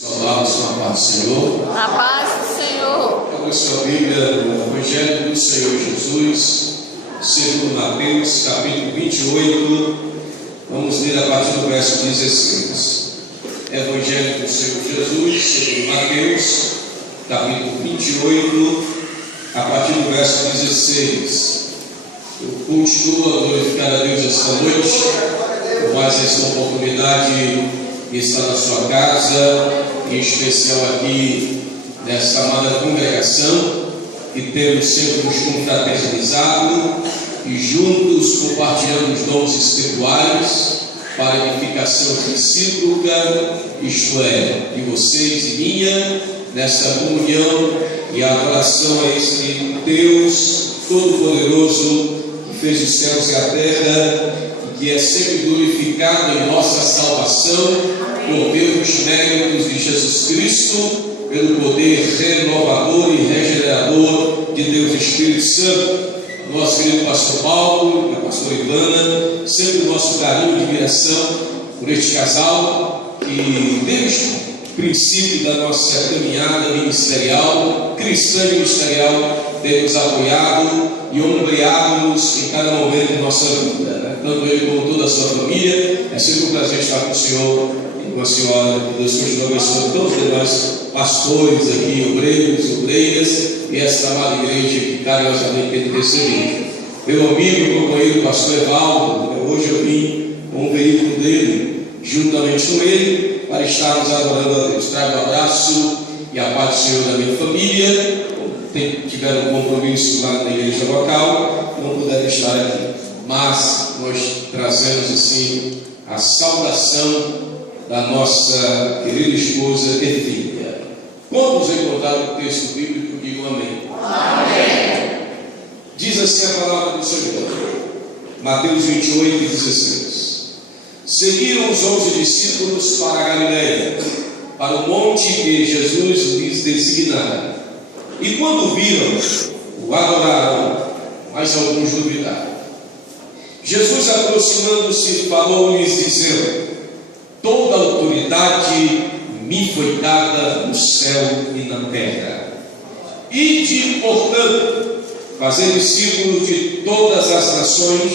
Saudamos com a paz do Senhor. Na paz do Senhor. Abra sua Bíblia no Evangelho do Senhor Jesus, segundo Mateus, capítulo 28. Vamos ler a partir do verso 16. Evangelho do Senhor Jesus, segundo Mateus, capítulo 28, a partir do verso 16. Eu continuo a glorificar a Deus esta noite, por mais esta oportunidade de estar na sua casa, em especial aqui nesta amada congregação, que temos sempre nos confraternizado e juntos compartilhando os dons espirituais para a edificação recíproca, isto é, de vocês e minha, nesta comunhão e adoração a esse Deus Todo-Poderoso que fez os céus e a terra e que é sempre glorificado em nossa salvação por pelos méritos de Jesus Cristo, pelo poder renovador e regenerador de Deus Espírito Santo. Nosso querido pastor Paulo e a pastora Ivana, sempre o nosso carinho e admiração por este casal que desde o princípio da nossa caminhada ministerial, cristã e ministerial, tem nos apoiado e ombreado-nos em cada momento de nossa vida, tanto ele como toda a sua família. É sempre um prazer estar com o Senhor e com a senhora. Que Deus continue abençoando todos nós, pastores aqui, obreiros, obreiras, e esta amada igreja que carinhosamente tem recebido. Meu amigo e companheiro pastor Evaldo, hoje eu vim com um veículo dele, juntamente com ele, para estarmos adorando a Deus. Trago um abraço e a paz do Senhor da minha família. Tiveram um compromisso lá na igreja local, não puderam estar aqui, mas nós trazemos assim a saudação da nossa querida esposa e filha. Quantos encontraram o texto bíblico? Digam amém. Amém. Diz assim a palavra do Senhor, Mateus 28, 16. Seguiram os 11 discípulos para a Galileia, para o monte que Jesus lhes designara. E quando viram, o adoraram, mas alguns duvidaram. Jesus, aproximando-se, falou-lhes, dizendo: toda autoridade me foi dada no céu e na terra. Ide, portanto, fazer discípulos de todas as nações,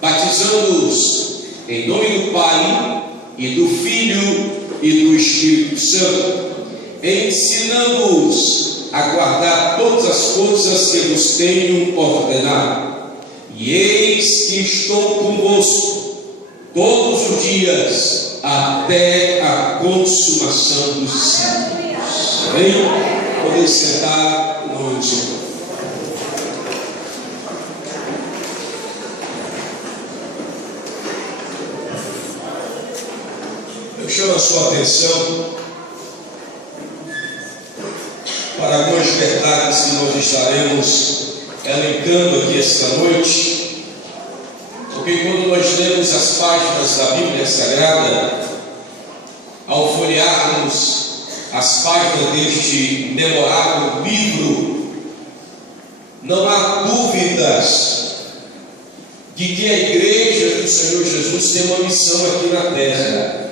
batizando-os em nome do Pai, e do Filho, e do Espírito Santo, ensinando-os a guardar todas as coisas que vos tenho ordenado. E eis que estou convosco todos os dias, até a consumação dos séculos. Amém? Podem sentar no nome do Senhor. Eu chamo a sua atenção para algumas verdades que nós estaremos elencando aqui esta noite, porque quando nós lemos as páginas da Bíblia Sagrada, ao folhearmos as páginas deste memorável livro, não há dúvidas de que a igreja do Senhor Jesus tem uma missão aqui na terra,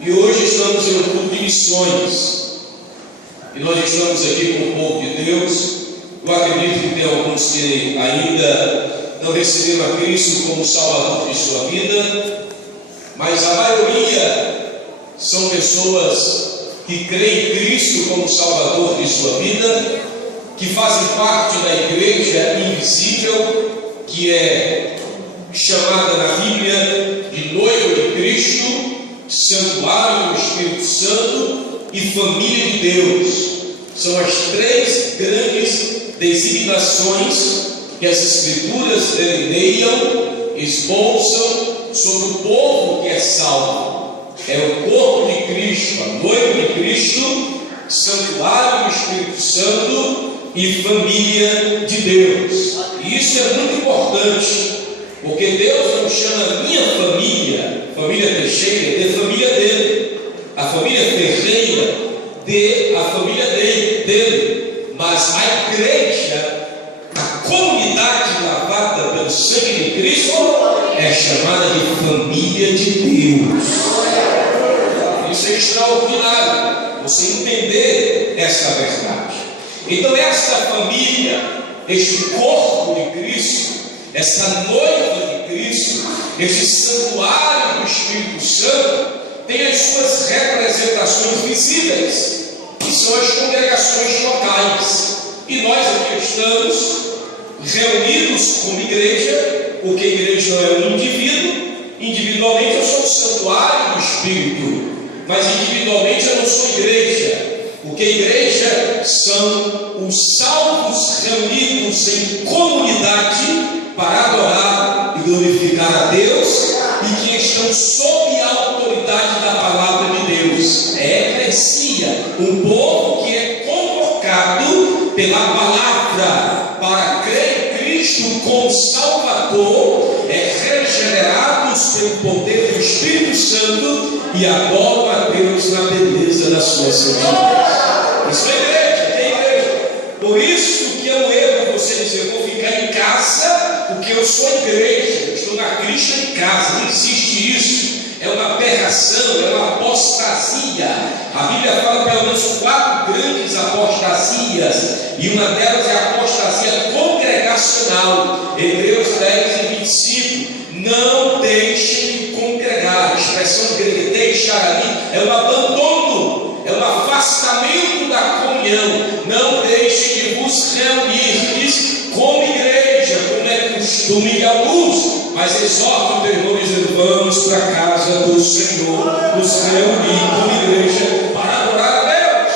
e hoje estamos em um culto de missões. E nós estamos aqui com o povo de Deus. Eu acredito que tem alguns que ainda não receberam a Cristo como Salvador de sua vida, mas a maioria são pessoas que creem em Cristo como Salvador de sua vida, que fazem parte da igreja invisível, que é chamada na Bíblia de noiva de Cristo, santuário do Espírito Santo e família de Deus. São as três grandes designações que as Escrituras delineiam, esboçam sobre o povo que é salvo. É o corpo de Cristo, a noiva de Cristo, santuário do Espírito Santo e família de Deus. E isso é muito importante, porque Deus não chama a minha família, família Teixeira, de família dele, a família Ferreira de a família dele, mas a igreja, a comunidade lavada pelo sangue de Cristo, é chamada de família de Deus. Isso é extraordinário, você entender esta verdade. Então esta família, este corpo de Cristo, esta noiva de Cristo, este santuário do Espírito Santo, tem as suas representações visíveis, que são as congregações locais. E nós aqui estamos reunidos como igreja, porque a igreja não é um indivíduo. Individualmente eu sou o santuário do Espírito, mas individualmente eu não sou igreja, porque igreja são os salvos reunidos em comunidade para adorar e glorificar a Deus, e que estão sob a autoridade da palavra de Deus. É eclesia, um povo que é convocado pela palavra para crer em Cristo como Salvador, é regenerados pelo poder do Espírito Santo e adoram a Deus na beleza da sua santidade. Isso é igreja, é igreja. Por isso que é um erro você dizer, vou ficar em casa porque eu sou igreja, eu estou na Cristo em casa. Não existe isso. É uma aberração, é uma apostasia. A Bíblia fala pelo menos 4 grandes apostasias, e uma delas é a apostasia congregacional. Hebreus 10:25. Não deixem de congregar. A expressão grega deixar ali é um abandono, é um afastamento da comunhão. Não deixem de vos reunir, diz, como igreja, como é costume de alguns, mas exortam o teu irmão dizendo, vamos para a casa do Senhor, nos reunir como igreja para adorar a Deus.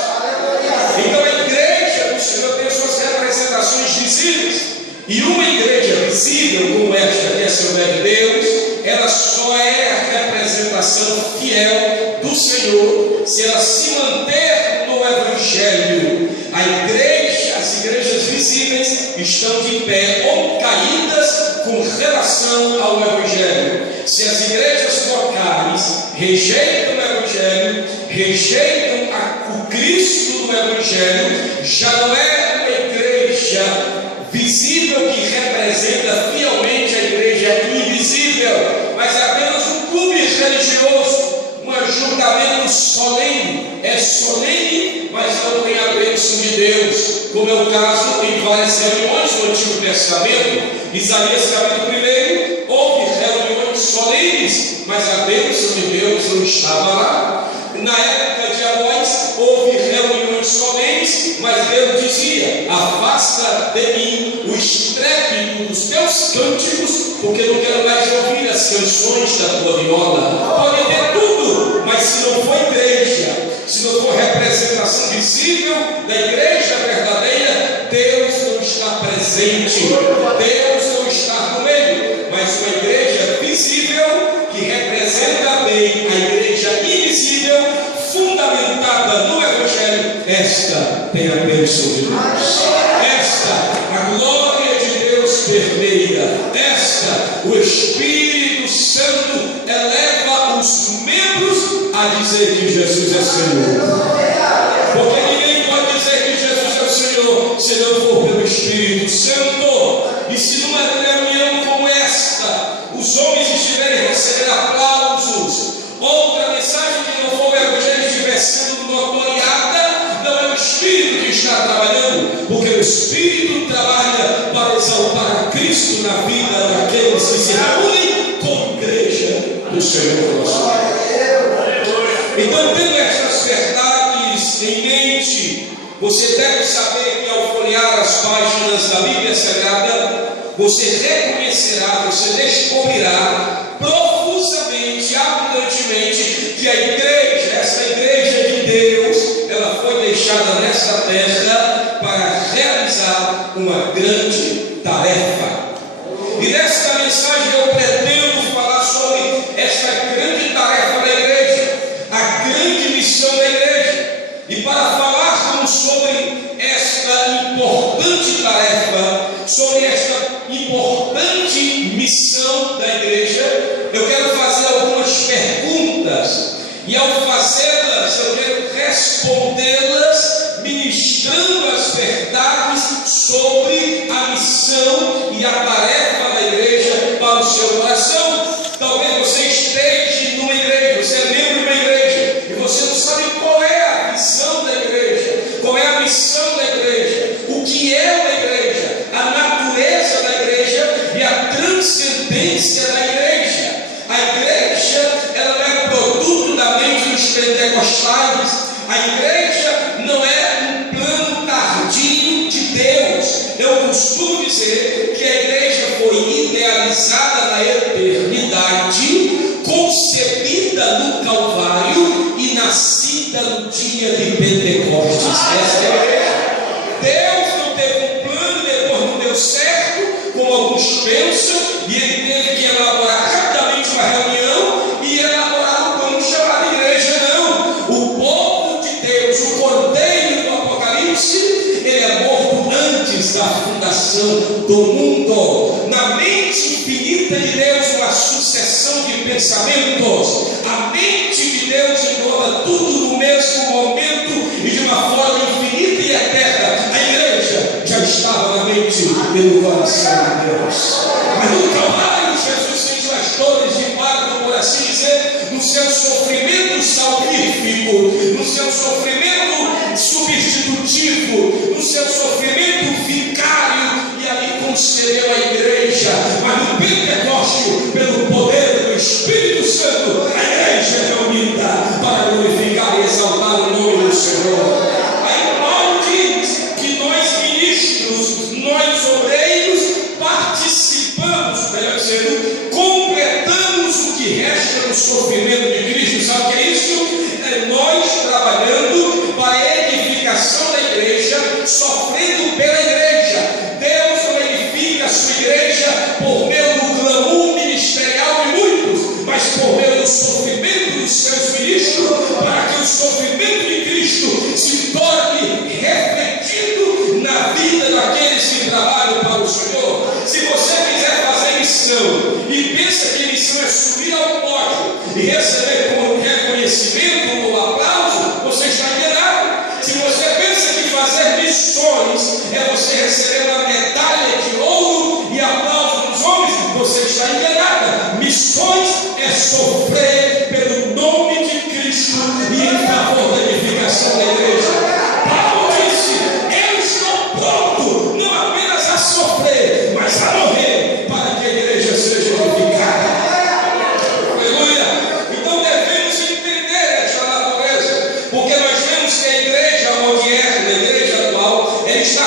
Então a igreja do Senhor tem suas representações visíveis, e uma igreja visível como esta, que é a Assembleia de Deus, ela só é a representação fiel do Senhor se ela se manter no Evangelho. A igreja, as igrejas visíveis estão de pé ou caídas com relação ao Evangelho. Se as igrejas locais rejeitam o Evangelho, rejeitam o Cristo do Evangelho, já não é uma igreja visível que representa fielmente a igreja invisível, mas é apenas um clube religioso, um ajuntamento solene. É solene, mas não tem a bênção de Deus, como é o caso em várias reuniões do Antigo Testamento. Isaías capítulo 1, houve reuniões solenes, mas a bênção de Deus não estava lá. Na época de Amós, houve reuniões solenes, mas Deus dizia, afasta de mim o estrépito dos teus cânticos, porque não quero mais ouvir as canções da tua viola. Pode ter tudo, mas se não for igreja, se não for representação visível da igreja verdadeira, Deus não está presente, Deus não está no meio. Mas uma igreja visível que representa bem a igreja invisível, fundamentada no Evangelho, esta tem a bênção de Deus, esta a glória de Deus permeia, esta o Espírito Santo eleva os membros a dizer que Jesus é Senhor. Porque ninguém pode dizer que Jesus é o Senhor se não for pelo Espírito Santo. E se numa reunião como esta os homens estiverem recebendo aplausos, outra mensagem que não for o Evangelho estiver sendo notoriada, não é o Espírito que está trabalhando, porque o Espírito trabalha para exaltar a Cristo na vida daqueles que se reúnem como igreja do Senhor nosso. Então, tendo estas verdades em mente, você deve saber que ao folhear as páginas da Bíblia Sagrada, você reconhecerá, você descobrirá profusamente, abundantemente, que a igreja, essa igreja de Deus, ela foi deixada nesta terra para realizar uma grande tarefa. E nesta mensagem eu pretendo falar sobre esta grande tarefa da igreja, a grande missão da igreja. E para falarmos sobre esta importante tarefa, sobre esta importante missão da igreja, eu quero fazer algumas perguntas, e ao fazê-las eu quero respondê-las ministrando as verdades sobre a missão e a tarefa da igreja para o seu coração. Talvez você esteja numa igreja, você é membro de uma igreja, e você não sabe qual é a missão A igreja não é um plano tardio de Deus. Eu costumo dizer que a igreja foi idealizada na eternidade, concebida no Calvário e nascida no dia de Pentecostes. Esta é a igreja. Deus não teve um plano e depois não deu certo, como alguns pensam, e ele teve que elaborar rapidamente uma reunião e elaborar um plano chamado igreja. Não. O povo de Deus, o Cordeiro do Apocalipse, ele é morto antes da fundação do mundo. Na mente infinita de Deus, uma sucessão de pensamentos. A mente de Deus engloba tudo no mesmo momento e de uma forma infinita e eterna. A igreja já estava na mente e no coração de Deus. Mas no Calvário, Jesus sentiu as dores de parto, por assim dizer, no seu sofrimento salvífico, no seu sofrimento substitutivo, no seu sofrimento vicário, e ali concedeu a igreja. Mas no Pentecostes, pelo poder do Espírito Santo, a igreja é reunida para glorificar e exaltar o nome do Senhor. Aí Paulo diz que nós ministros, nós obreiros, participamos, melhor dizendo, completamos o que resta no sofrimento de Cristo. Sabe o que é isso? É nós trabalhando para a edificação da igreja, sofrendo pela igreja. Deus não edifica a sua igreja por meio do clamor ministerial de muitos, mas por meio do sofrimento dos seus ministros, para que o sofrimento de Cristo se torne refletido na vida daqueles que trabalham para o Senhor. Se você quiser fazer missão e pensa que missão é subir ao pódio e receber como reconhecimento ou aplauso, você está enganado. Se você pensa que fazer missões é você receber uma medalha de ouro e aplauso dos homens, você está enganada. Missões é sofrer pelo nome de Cristo e em favor da edificação da igreja. Paulo disse: eu estou pronto não apenas a sofrer, mas a morrer para que a igreja seja edificada. Aleluia! Então devemos entender esta natureza, porque nós vemos que a igreja moderna, a igreja atual, ela está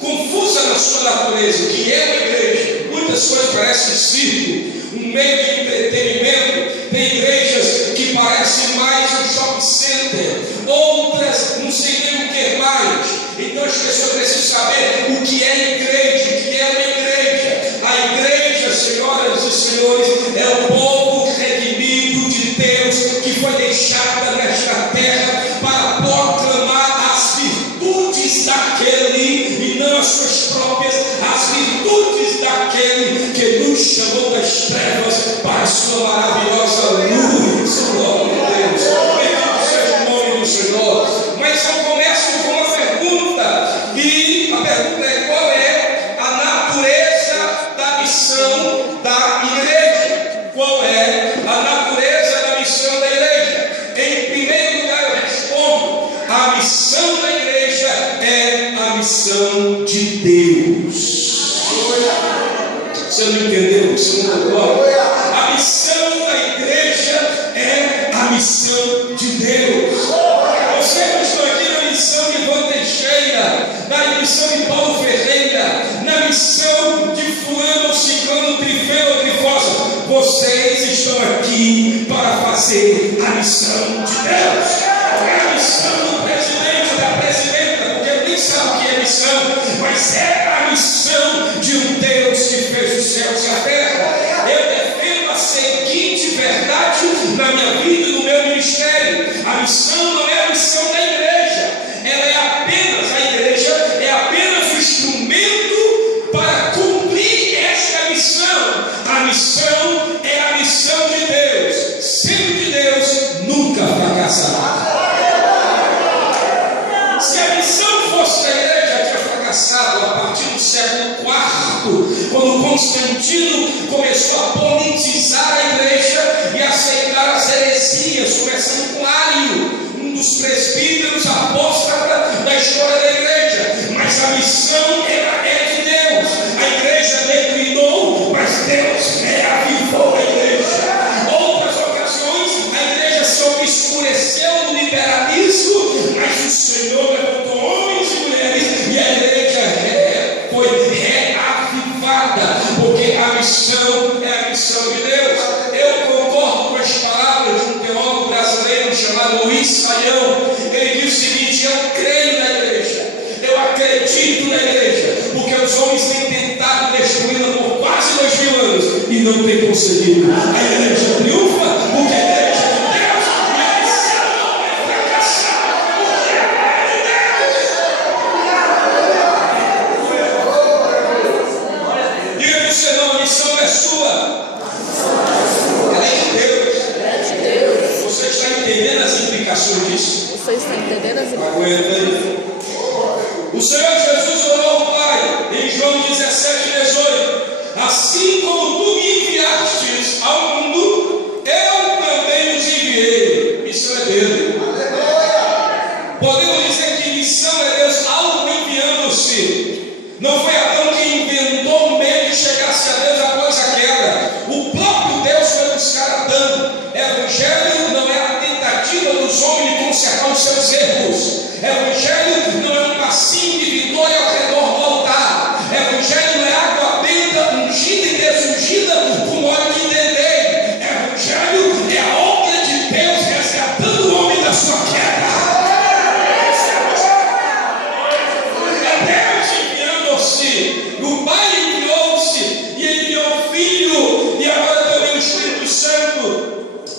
confusa na sua natureza. O que é uma igreja? Muitas coisas parecem circo, um meio de entretenimento. Tem igrejas que parecem mais um shopping center, outras não sei nem o que mais. Então as pessoas precisam saber o que é igreja, o que é uma igreja. A igreja, senhoras e senhores, é o povo redimido de Deus que foi deixada nesta terra para proclamar as virtudes daquele e não as suas próprias, as virtudes daquele que nos chamou das trevas para a sua maravilhosa luz. Glória a Deus. Bendito seja o nome do Senhor. Mas eu começo com uma pergunta, e a pergunta é: qual é a natureza da missão da igreja? Qual é a natureza da missão da igreja? Em primeiro lugar eu respondo: a missão da igreja é a missão de Deus. Você não entendeu? Você não entendeu? A missão da igreja é a missão de Deus. Você não está aqui na missão de Ivan Teixeira, na missão de Paulo Ferreira, na missão de fulano ou ciclano, trifeno ou trifosa. Vocês estão aqui para fazer a missão de Deus. É a missão do presidente, da presidenta, porque ele nem sabe o que é missão, mas é a missão de um Deus que fez os céus e a terra. Eu defendo a seguinte verdade na minha vida e no meu ministério: a missão não é a missão da igreja, ela é apenas, a igreja é apenas o instrumento para cumprir esta missão. A missão é a missão de Deus, sendo de Deus, nunca fracassará. Se a missão fosse da igreja, tinha fracassado a partir do século IV, quando Constantino começou a politizar a igreja e aceitar as heresias, começando com Ário, um dos presbíteros apóstolos da história da igreja. Mas a missão é de Deus. A igreja declinou, mas Deus reavivou a igreja. Outras ocasiões, a igreja se obscureceu no liberalismo Senhor levantou homens e mulheres e a igreja foi reavivada, porque a missão é a missão de Deus. Eu concordo com as palavras de um teólogo brasileiro chamado Luiz Saião. Ele diz o seguinte: eu creio na igreja, eu acredito na igreja, porque os homens têm tentado destruí-la por quase 2000 anos e não têm conseguido. A igreja triunfa porque a igreja é de Deus, e a missão não vai fracassar, porque ela é de Deus. Diga para o Senhor: a missão é sua, ela é de Deus. Você está entendendo as implicações disso? Você está entendendo as Aguenta aí. O Senhor Jesus orou ao Pai em João 17:18: assim como tu me enviastes ao mundo, eu também os enviei. Missão é dele. Podemos dizer que missão é Deus auto-enviando-se. Não foi Adão que inventou o meio de chegar-se a Deus após a queda. O próprio Deus foi buscar Adão. Evangelho não é a tentativa dos homens de consertar os seus erros. Evangelho não é um passinho de vitória ao redor do altar. Evangelho não é água benta, ungida e desungida com óleo de dendê. Evangelho é a obra de Deus resgatando o homem da sua queda. É Deus enviando-se. O Pai enviou-se e enviou o Filho e agora também o Espírito Santo.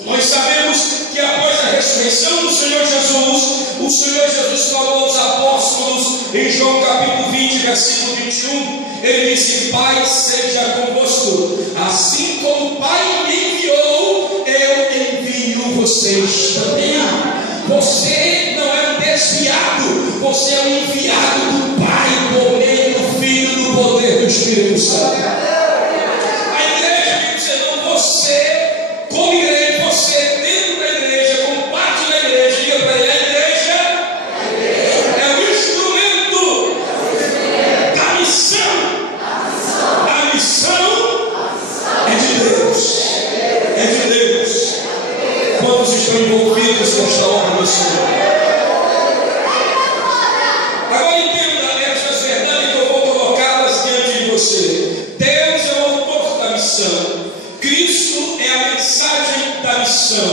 Nós sabemos que após a ressurreição do Senhor Jesus, o Senhor Jesus falou aos apóstolos em João capítulo 20, versículo 21. Ele disse: Pai seja convosco, assim como o Pai me enviou, eu envio vocês também. Você não é um desviado, você é um enviado do Pai por meio do Filho, do poder do Espírito Santo. A igreja, dizendo, você como igreja, você dentro da igreja, como parte da igreja, diga para ele: a igreja é o instrumento da missão. A missão é de Deus. É de Deus. Quantos estão envolvidos com esta obra do Senhor? Agora entenda essas verdades que eu vou colocá-las diante de você. Deus é o autor da missão. Cristo é a mensagem da missão.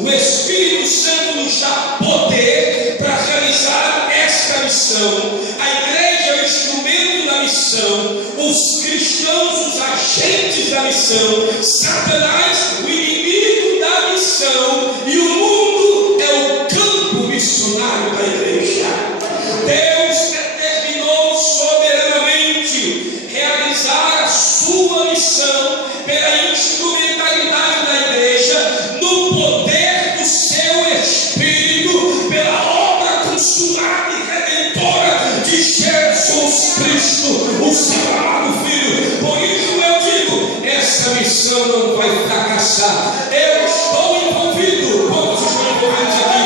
O Espírito Santo nos dá poder para realizar esta missão. A igreja é o instrumento da missão. Os cristãos, os agentes da missão. Satanás, o inimigo da missão. E o mundo é o campo missionário da igreja. Deus determinou soberanamente realizar a sua missão pela instrumentalidade da igreja, no poder do seu Espírito, pela obra consumada e redentora de Jesus Cristo, o seu amado Filho. Por isso eu digo: essa missão não vai fracassar. Eu estou envolvido, quantos estão envolvidos aqui,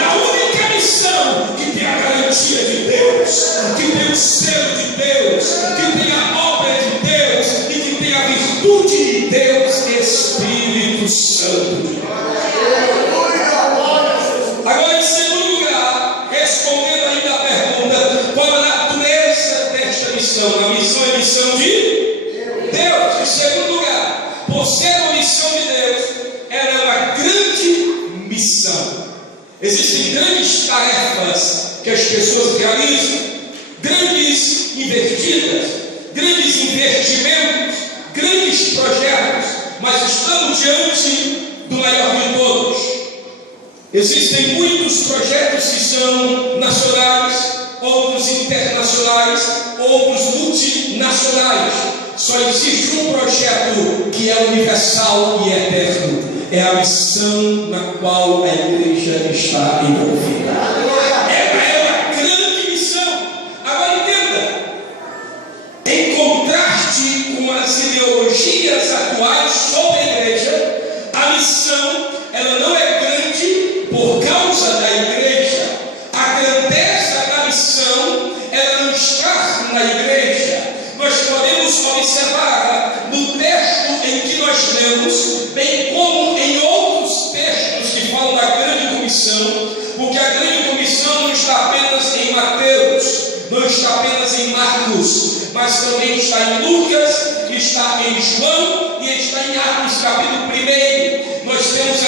na única missão que tem a garantia de Deus, que tem o selo de Deus, que tem a obra de Deus e que tem a virtude de Deus, Espírito Santo. Agora, em segundo lugar, respondendo ainda a pergunta: qual a natureza desta missão? A missão é missão de Deus. Em segundo lugar, por ser uma missão de Deus, ela é uma grande missão. Existem grandes tarefas que as pessoas realizam, grandes investidas, grandes investimentos, grandes projetos, mas estamos diante do maior de todos. Existem muitos projetos que são nacionais, outros internacionais, outros multinacionais. Só existe um projeto que é universal e eterno. É a missão na qual a igreja está envolvida. Ela é uma grande missão. Agora entenda, em contraste com as ideologias atuais sobre a igreja, a missão ela não é grande por causa da igreja. A grandeza da missão ela não está na igreja. Nós podemos observar no texto em que nós lemos, bem como em outros textos que falam da grande comissão, porque a grande comissão missão não está apenas em Mateus, não está apenas em Marcos, mas também está em Lucas, está em João e está em Atos capítulo 1. Nós temos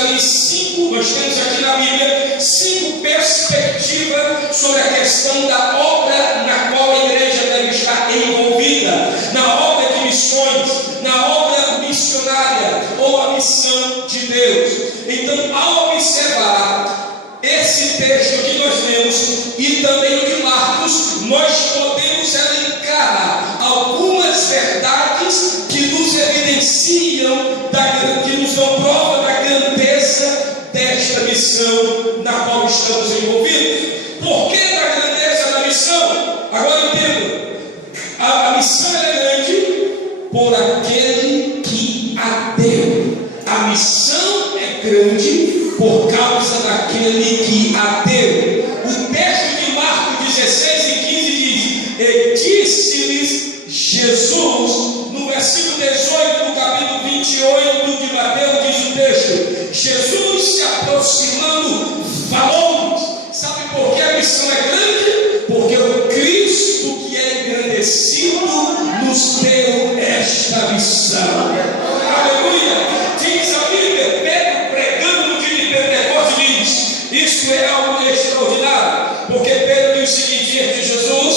aqui na Bíblia 5 perspectivas sobre a questão da obra na qual a igreja deve estar envolvida, na obra de missões, na obra missionária ou a missão de Deus. Então, ao observar esse texto que nós lemos e também o de Marcos, nós podemos elencar algumas verdades que nos evidenciam, que nos dão prova da grandeza desta missão na qual estamos envolvidos. Por que da grandeza da missão? Agora entenda, a missão é grande por aquele que a deu. A missão é grande por causa daquele que a deu. O texto de Marcos 16 e 15 diz: e disse-lhes Jesus, no versículo 18 do capítulo 28 de Mateus, diz o texto: Jesus se aproximando falou-lhes. Sabe por que a missão é grande? Porque o Cristo que é engrandecido nos deu esta missão. Aleluia! Diz a Bíblia, Pedro pregando no dia de Pentecostes diz: isso é algo extraordinário, porque Pedro diz o seguinte diante de Jesus,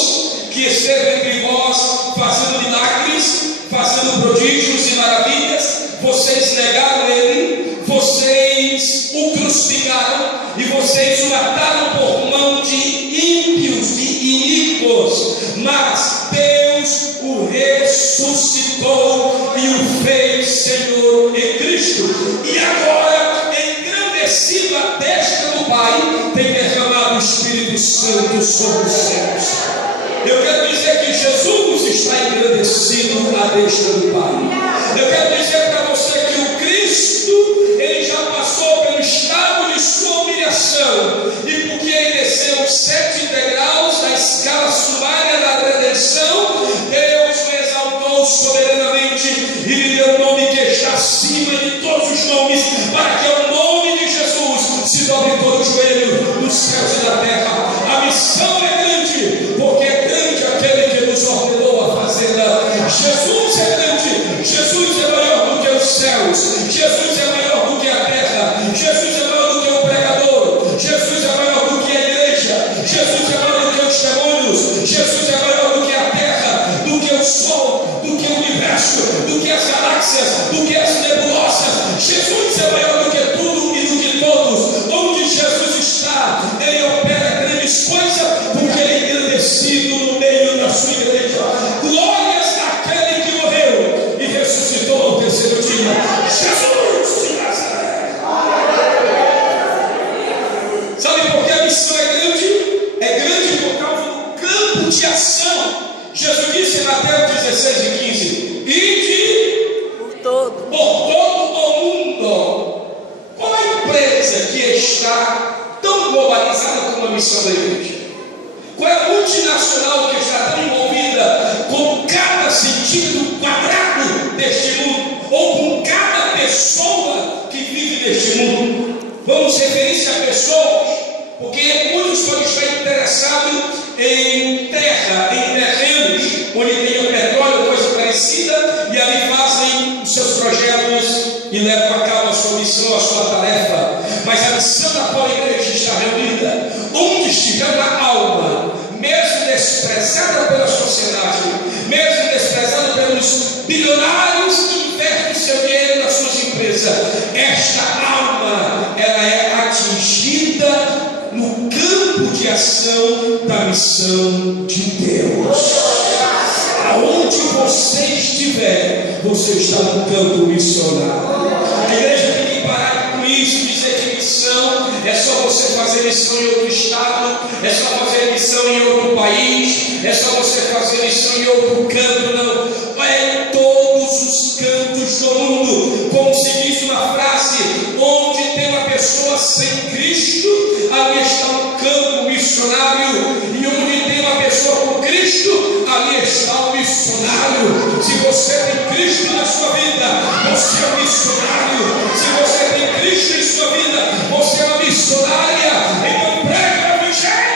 que esteve entre vós fazendo milagres, fazendo prodígios e maravilhas, vocês negaram ele, vocês o crucificaram e vocês o mataram por mão de ímpios, de iníquos, mas Deus o ressuscitou e o fez Senhor e Cristo, e agora, engrandecido à destra do Pai, tem derramado o Espírito Santo sobre os céus. Eu quero dizer que Jesus está engrandecido à destra do Pai. Eu quero dizer para você que o Cristo, ele já passou pelo estado de sua humilhação, e porque ele desceu 7 degraus da escala sumária da redenção, Deus o exaltou soberanamente e lhe deu o nome que está acima de todos os nomes, para que ao nome de Jesus se dobre todo o joelho nos céus e na terra. A missão é grande, porque é grande aquele que nos ordenou a fazê-la. Jesus é grande, Jesus é maior do que os céus, Jesus é maior do que a terra, Jesus é maior do que o pregador, Jesus é maior do que a igreja, Jesus é maior do que os demônios, Jesus é maior do que a terra, do que o sol, do que o universo, do que as galáxias, do que as nebulosas. Jesus é maior do que tudo e do que todos. Onde Jesus está, ele opera grandes coisas, porque ele é engrandecido no meio da sua igreja. Glórias àquele que morreu e ressuscitou ao terceiro dia, Jesus de Nazaré. Sabe por que a missão é grande? É grande por causa do campo de ação. Jesus disse em Mateus 16 e 15: ide por todo o mundo. Qual é a empresa que está tão globalizada como a missão da igreja? Qual é a multinacional que está tão envolvida com cada sentido quadrado deste mundo, ou com cada pessoa que vive neste mundo? Vamos referir-se a pessoas, porque muitos podem estar interessados em terra, em terrenos, onde tem o petróleo, coisa parecida, e ali fazem os seus projetos e levam a cabo a sua missão, a sua tarefa. Mas a missão da qual a igreja está reunida, onde estiver uma alma, mesmo desprezada pela sociedade, mesmo desprezada pelos bilionários que investem seu dinheiro nas suas empresas, esta alma, ela é atingida no campo de ação da missão de Deus. Aonde você estiver, você está no campo missionário. A igreja tem que parar com isso, dizer que missão é só você fazer missão em outro estado, é só fazer missão em outro país, é só você fazer missão em outro canto. Não, é em todos os cantos do mundo. Como se diz uma frase, onde tem uma pessoa sem Cristo, ali está um campo missionário, e onde tem uma pessoa com Cristo, ali está o missionário. Se você tem Cristo na sua vida, você é um missionário. Se você tem Cristo em sua vida, você é uma missionária. Então prega o evangelho.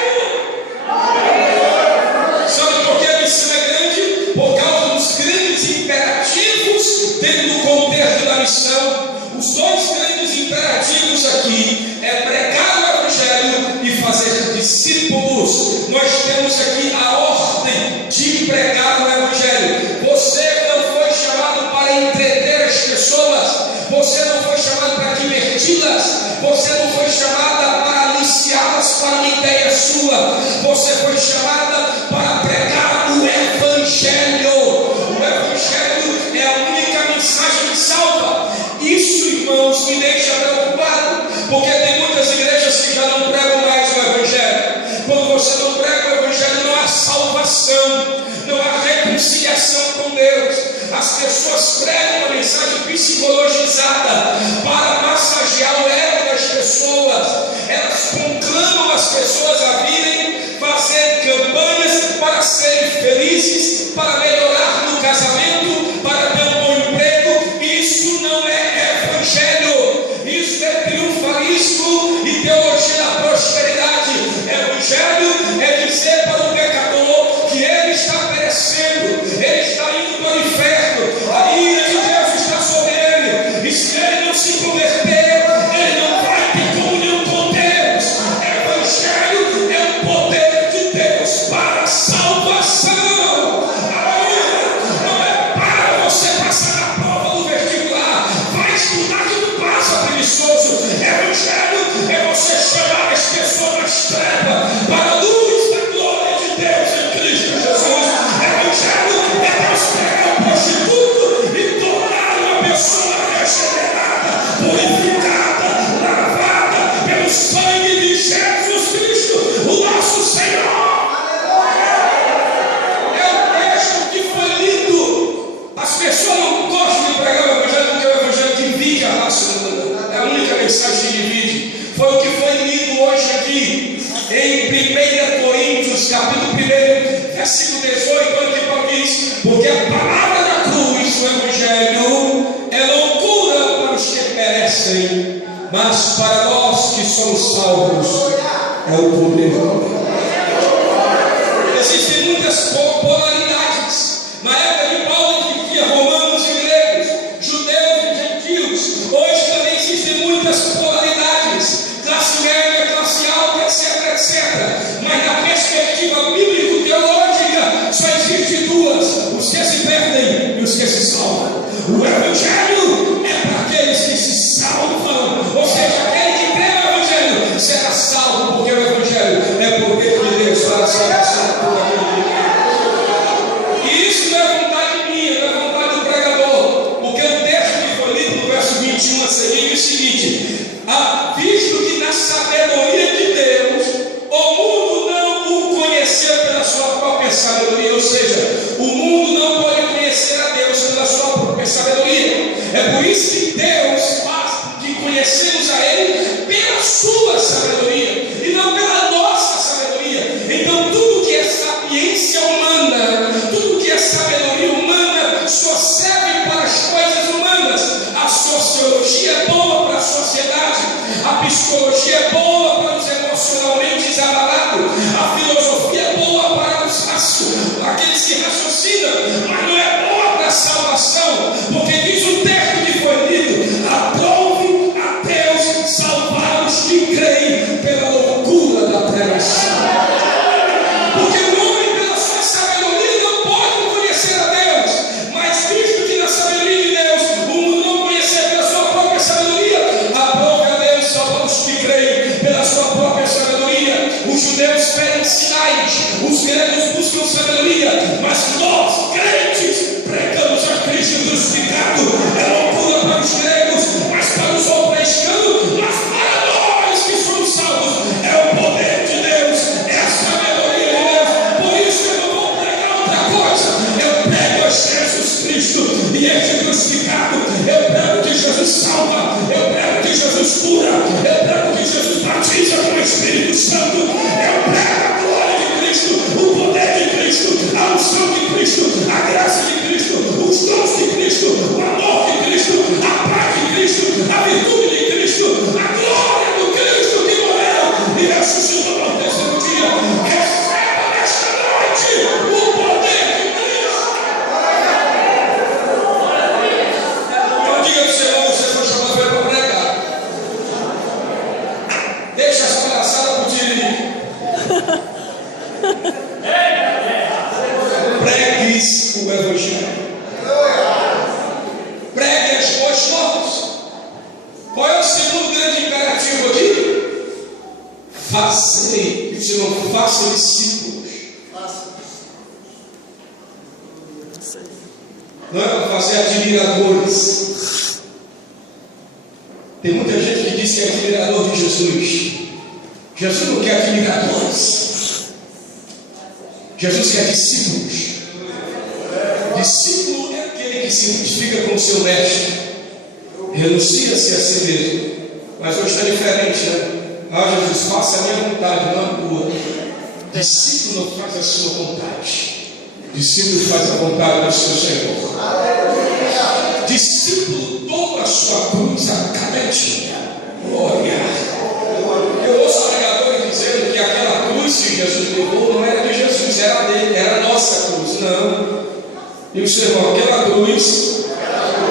discípulos, nós temos aqui a ordem de pregar o Evangelho. Você não foi chamado para entreter as pessoas, você não foi chamado para diverti-las, você não foi chamada para aliciá-las para uma ideia sua, você foi chamada para pregar o Evangelho. O Evangelho é a única mensagem que salva. Isso, irmãos, me deixa preocupado, porque tem muitas igrejas que já não pregam mais o Evangelho. Quando você não prega o Evangelho, não há salvação, não há reconciliação com Deus. As pessoas pregam uma mensagem psicologizada para massagear o ego das pessoas. Elas conclamam as pessoas a virem fazer campanhas para serem felizes, para melhorar no casamento, para ter um bom emprego. Isso não é Evangelho, isso é triunfalismo e teologia da prosperidade. Evangelho é dizer para o pecador que ele está perecendo, ele está indo para o inferno, a ira de Deus está sobre ele, e se ele não se converter, ele não vai ter comunhão com Deus. Evangelho é o poder de Deus para a salvação. Não é para você passar na prova do vestibular, vai estudar que não passa, preguiçoso. Evangelho é você chamar as pessoas das trevas para a luz da glória de Deus em Cristo Jesus. Evangelho é Deus pegar o prostituto e tornar uma pessoa regenerada, purificada, lavada pelo sangue de Jesus Cristo, o nosso Senhor. É o texto que foi lido. As pessoas não gostam de pregar o Evangelho porque é o Evangelho que divide a raça humana. É a única mensagem que divide. Foi o que foi lido hoje aqui em 1 Coríntios, capítulo 1, versículo 18, onde Paulo diz: porque a palavra da cruz, o Evangelho, é loucura para os que perecem, mas para nós que somos salvos, é o poder de Deus. Existem muitas polaridades. Na época de Paulo dividia romanos e gregos, judeus e gentios. Hoje também existem muitas polaridades, classe média, classe alta, etc, etc. Mas na perspectiva bíblico-teológica só existe duas: os que se perdem e os que se salvam. O Evangelho é para aqueles que se salvam, ou seja, aquele que crê no Evangelho será salvo, porque o Evangelho é poder de Deus para a salvação. E isso não é vontade minha, não é vontade do pregador, porque o texto que foi lido no verso 21 a seguir diz o seguinte: visto que na sabedoria de Deus o mundo não o conheceu pela sua própria sabedoria, ou seja, o mundo não pode conhecer a Deus pela sua própria sabedoria. É por isso que Deus faz de conhecermos a Ele pela sua sabedoria e não pela nossa sabedoria. Então tudo que é sapiência humana, tudo que é sabedoria humana só serve para as coisas humanas. A sociologia é boa para a sociedade, a psicologia é boa para os emocionalmente desabalados, a filosofia é boa para aqueles que raciocinam, mas não é boa para a salvação, porque diz o texto que foi lido: aprove a Deus salvar os que creem pela loucura da pregação. Porque o homem, pela sua sabedoria, não pode conhecer a Deus, mas visto que na sabedoria de Deus o mundo não conhecer pela sua própria sabedoria, aprove a Deus salvar os que creem pela sua própria sabedoria. Os judeus pedem sinais, os gregos buscam sabedoria, mas nós, crentes, pregamos a Cristo crucificado. É loucura para os gregos, mas para os outros, mas para nós que somos salvos, é o poder de Deus, é a sabedoria de Deus. Por isso eu não vou pregar outra coisa. Eu prego a Jesus Cristo e este crucificado. Eu prego que Jesus salva, eu prego que Jesus cura, eu prego que Jesus batiza com o Espírito Santo, eu prego a glória de Cristo, o poder de Cristo, a unção de Cristo. irmão, faça discípulos. Não é para fazer admiradores. Tem muita gente que diz que é admirador de Jesus. Jesus não quer admiradores. Jesus quer discípulos. Discípulo é aquele que se identifica com o seu mestre, renuncia-se a si mesmo. Mas hoje está diferente, né? Jesus, faça a minha vontade, não a tua. Discípulo não faz a sua vontade. Discípulo faz a vontade do seu Senhor. Discípulo toma a sua cruz a cada dia. Glória. Eu ouço pregadores dizendo que aquela cruz que Jesus levou não era de Jesus, era dele, era a nossa cruz. Não. E o Senhor, aquela cruz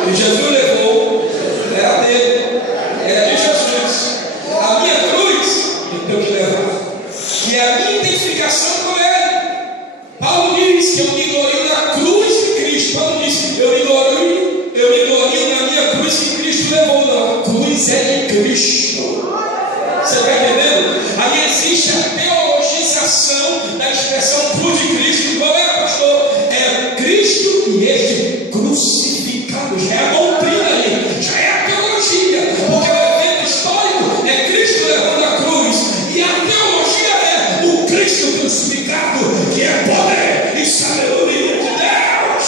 que Jesus levou era dele, era de Jesus. A minha cruz eu tenho que levar, que é a minha identificação com ele. Paulo diz que eu me glorio na cruz de Cristo. Paulo diz, eu me glorio na minha cruz que Cristo levou. Não, a cruz é de Cristo. Você está entendendo? Aí existe a teologização da expressão cruz de Cristo. Qual é, pastor? É Cristo e este crucificado. Já é a doutrina ali, já é a teologia. Porque o evento histórico é Cristo levando a cruz, e a teologia é o Cristo crucificado, que é poder e sabedoria de Deus.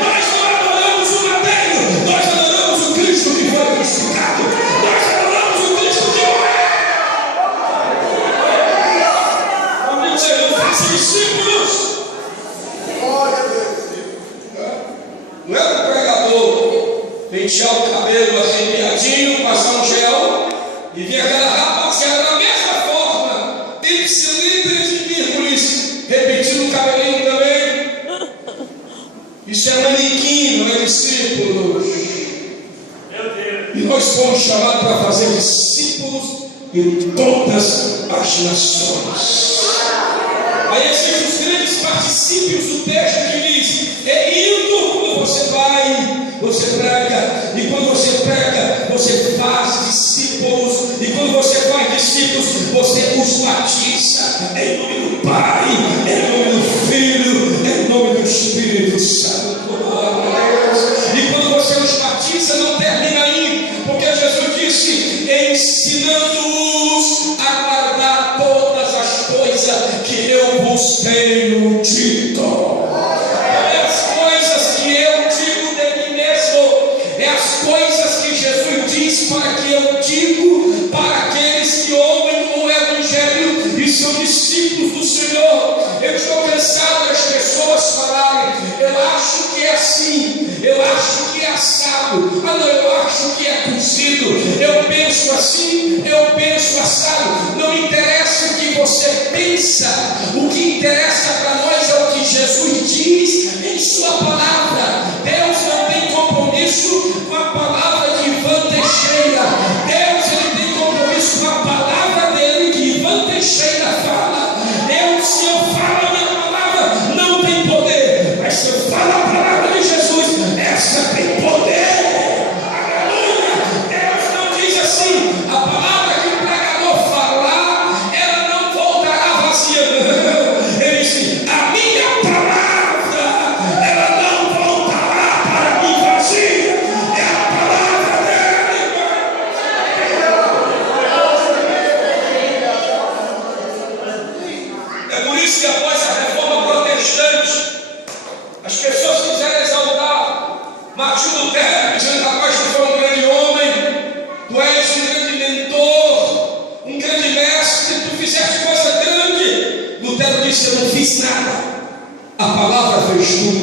Nós não adoramos o madeiro, nós adoramos o Cristo que foi crucificado. Nós adoramos o Cristo que morreu. Vamos dizer, não faça discípulos. Não é um pregador pentear o cabelo arrepiadinho, passar um gel e vir aquela rapaziada da mesma forma, ipsilíteres e vírgulas, repetindo o cabelinho também. Isso é manequim, não é discípulos. E nós fomos chamados para fazer discípulos em todas as nações. Aí existem os grandes particípios do texto que diz: é indo, quando você vai, você prega, e quando você prega, você faz discípulos, e quando você faz discípulos, você os batiza em nome do Pai, em nome do Filho, em nome do Espírito Santo. E quando você os batiza, não termina aí, porque Jesus disse: ensinando-os a guardar todas as coisas que eu vos tenho dito. É as coisas que eu digo de mim mesmo, é as coisas que Jesus diz para que eu digo para aqueles que ouvem o Evangelho e são discípulos do Senhor. Eu estou cansado das pessoas falarem: eu acho que é assim, eu acho que é assado, não, eu acho que é cozido, eu penso assim, eu penso assado. Não interessa o que você pensa, o que interessa para nós é o que Jesus diz em sua palavra. Deus não tem compromisso com a palavra de Ivan Teixeira. Deus, ele tem compromisso com a palavra dele que Ivan Teixeira fala. Deus, se eu falo a minha palavra, não tem poder, mas se eu falo a palavra de Jesus, essa tem poder. Aleluia! Deus não diz assim: a palavra que o pregador falar, ela não voltará vazia. Não. Ele diz: a minha palavra, ela não voltará para mim vazia. É a palavra dele. É por isso que após a reforma protestante, as pessoas quiseram exaltar Martim Lutero, dizendo: rapaz, tu foi um grande homem, tu és um grande mentor, um grande mestre, tu fizeste coisa grande. Lutero disse: eu não fiz nada, a palavra fez tudo.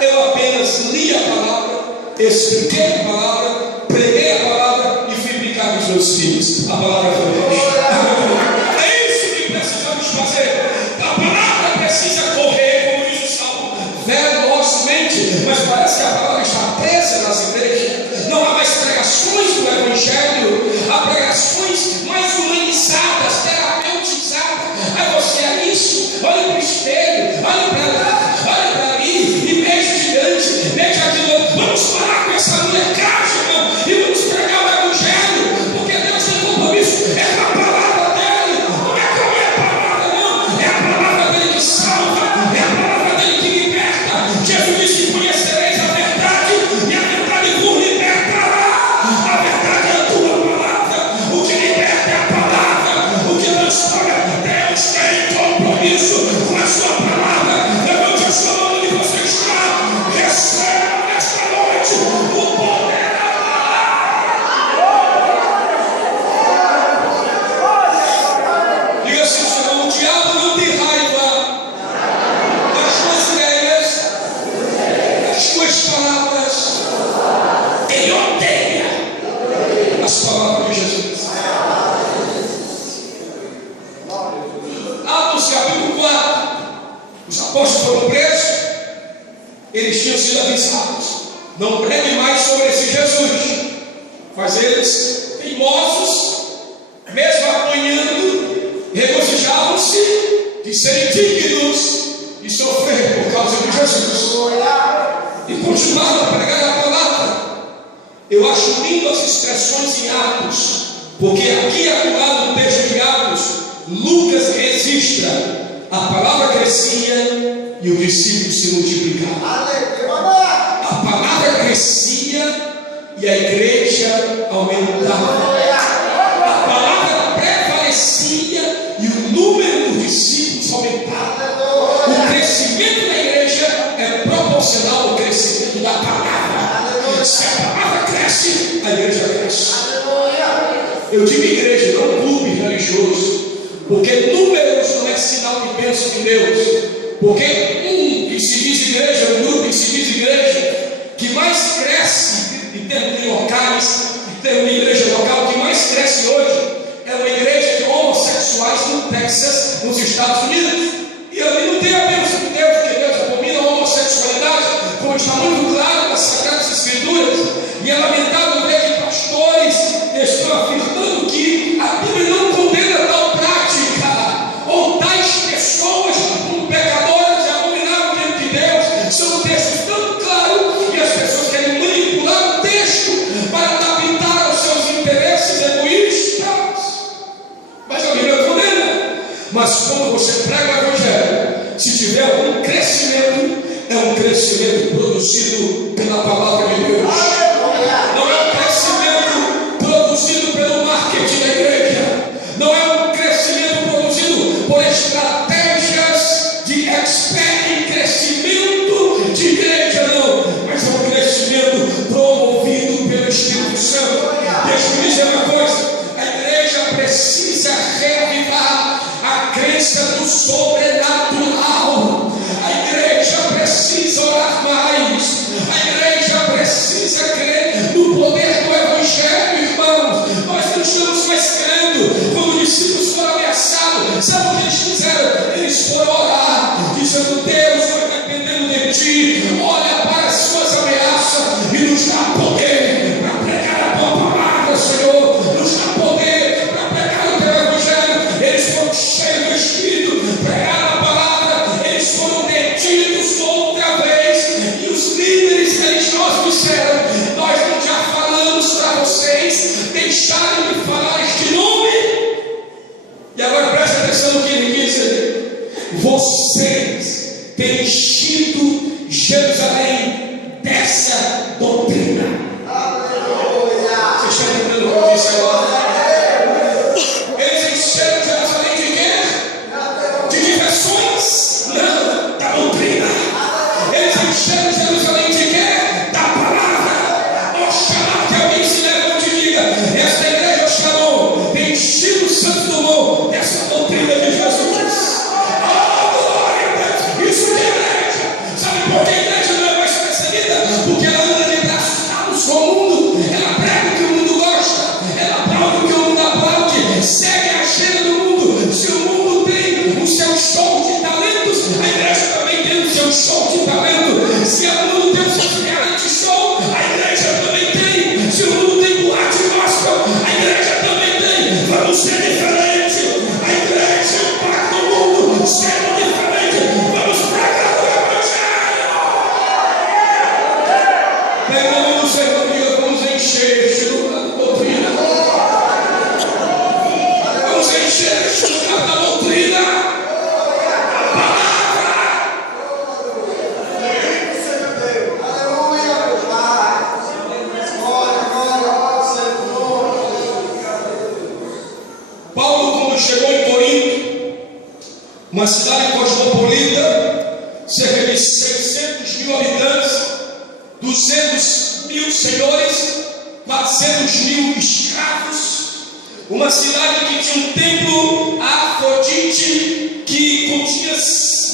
Eu apenas li a palavra, expliquei a palavra, preguei a palavra e fui brincar com os meus filhos. A palavra foi Deus. É isso que precisamos fazer. A palavra precisa correr, como diz o Salmo, velozmente, mas parece que a palavra está presa nas igrejas. Não há mais pregações do Evangelho, há pregações mais humanizadas, terapeutizadas. Aí você é isso, olha para o espelho, olha para lá, olha para ali, e beija gigante, beija aquilo. Vamos parar com essa molecagem, irmão, e vamos pregar o Evangelho, porque Deus tem compromisso, é para Os apóstolos foram presos, eles tinham sido avisados: não pregue mais sobre esse Jesus. Mas eles, teimosos, mesmo apanhando, regozijavam-se de serem dignos de sofrer por causa de Jesus, e continuaram a pregar a palavra. Eu acho lindo as expressões em Atos, porque aqui acolá no texto de Atos, Lucas registra: a palavra crescia e os discípulos se multiplicavam. A palavra crescia e a igreja aumentava. A palavra prevalecia e o número dos discípulos aumentava. O crescimento da igreja é proporcional ao crescimento da palavra. Se a palavra cresce, a igreja cresce. Eu digo igreja, não clube religioso, porque números não é sinal de bênção de Deus. Porque que se diz igreja, um grupo que se diz igreja, que mais cresce em termos de locais, em termos de igreja local, que mais cresce hoje é uma igreja de homossexuais no Texas, nos Estados Unidos. E ali não tem a bênção de Deus, porque Deus abomina a homossexualidade, como está muito claro nas Sagradas Escrituras. E é lamentável ver que pastores estão afirmando que a Bíblia não condena tal prática, ou tais pessoas como pecadoras e abomináveis diante de Deus. São textos tão claros que as pessoas querem manipular o texto para adaptar aos seus interesses egoístas. Mas a Bíblia condena. Mas quando você prega o Evangelho, se tiver algum crescimento, é um crescimento produzido pela palavra de Deus. Não é um crescimento produzido pelo marketing da igreja. Não é um crescimento produzido por estratégias de expert em crescimento de igreja, não. Mas é um crescimento promovido pelo Espírito Santo. Deixa eu dizer uma coisa: a igreja precisa reavivar a crença do sobrenatural. A igreja precisa orar mais. A igreja precisa crer no poder do Evangelho, irmãos. Nós não estamos mais crendo. Quando os discípulos foram ameaçados, sabe o que eles fizeram? Eles foram orar, dizendo: Deus, nós dependemos de Ti. Olha para as suas ameaças e nos dá poder para pregar a Tua palavra, Senhor. Nos dá poder para pregar o Teu Evangelho. Eles foram cheios do Espírito, pregaram a palavra. Eles foram detidos outra vez. E os líderes religiosos disseram: nós não já falamos para vocês deixarem de falar este nome. E agora presta atenção no que ele diz ali: vocês têm enchido Jerusalém dessa doutrina. Você está entendendo o que eu disse agora? Eles encheram Jerusalém de quê? De diversões? Não, da doutrina. Eles encheram Jerusalém de quê? Da palavra. Oxalá que alguém se levante e diga: esta igreja, Shalom, tem enchido o santo do mundo dessa doutrina de Jesus. Oh, glória a Deus! Isso é igreja. Sabe por que a igreja não é mais perseguida? Porque ela anda de braços dados com o mundo. Ela prega o que o mundo gosta. Ela aplaude o que o mundo aplaude. Segue a agenda do mundo. Se o mundo tem o seu show de talentos, a igreja também tem o seu show de talento. Se o mundo tem o seu reality show, a igreja também tem. Se o mundo tem boate gospel, a igreja também tem. Vamos ser diferentes. A igreja é o pacto do mundo. Sendo diferente, vamos pregar o Evangelho. Pega a mão do Senhor e diga: vamos encher este lugar da doutrina. Vamos encher este lugar da doutrina. Paulo, quando chegou em Corinto, uma cidade cosmopolita, cerca de 600 mil habitantes, 200 mil senhores, 400 mil escravos, uma cidade que tinha um templo a Afrodite, que continha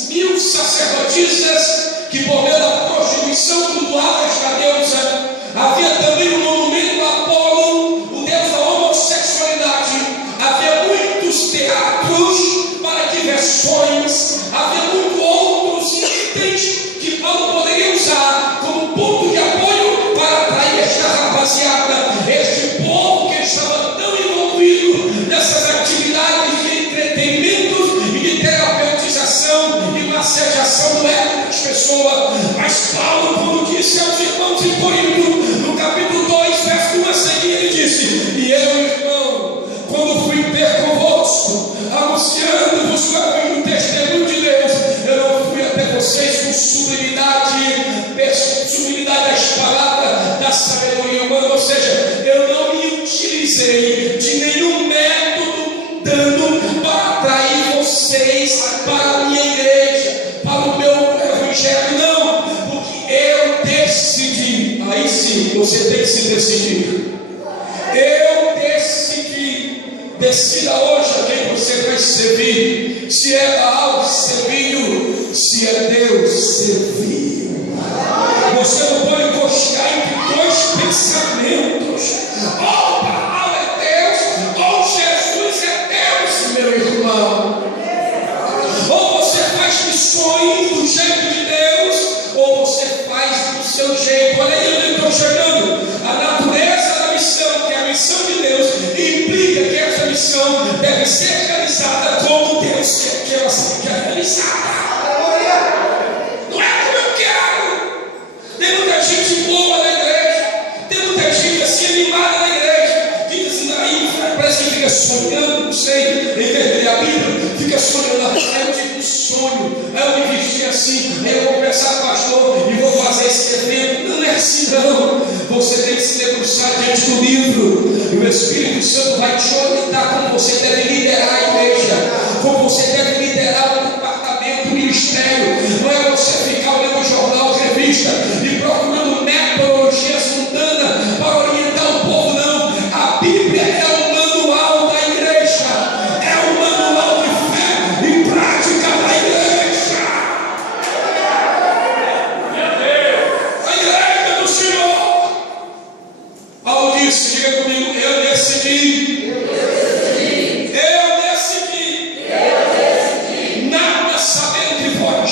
1000 sacerdotisas, que por meio da prostituição cultuavam esta deusa. Havia também um monumento a Apolo, o deus da homossexualidade. Havia muitos teatros para diversões, havia muitos outros o testemunho de Deus. Eu não fui até vocês com sublimidade das palavras da sabedoria humana, ou seja, eu não me utilizei de nenhum método dando para atrair vocês para a minha igreja, para o meu evangelho, não, porque eu decidi. Aí sim, você tem que se decidir. Eu decidi. Decida hoje a quem você vai servir. Se é Baal, servinho. Se é Deus, servir. Você não pode encostar entre dois pensamentos. Ou Baal é Deus, ou Jesus é Deus, meu irmão. Ou você faz missões do jeito de Deus, ou você faz do seu jeito. Olha aí onde eu estou chegando. A natureza da missão, que é a missão de Deus, implica que essa missão deve ser realizada como Deus quer que ela seja realizada. Não é como eu quero. Tem muita gente boa na igreja, tem muita gente assim animada na igreja, fica assim, aí parece que fica sonhando, não sei, em vez de ler a Bíblia, fica sonhando. Eu tive um sonho, eu me vesti assim, eu vou conversar com o pastor e vou fazer esse evento. Não é assim não. Você tem que se debruçar diante do livro, e o Espírito Santo vai te orientar como você deve liderar a igreja, como você deve liderar o departamento, o ministério. Não é você ficar olhando o jornal, revista e procurando metodologias mundanas para orientar o povo, não. A Bíblia é o manual da igreja, é o manual de fé e prática da igreja. A igreja do Senhor. Paulo disse, diga comigo, eu decidi. Nada sabendo de vós,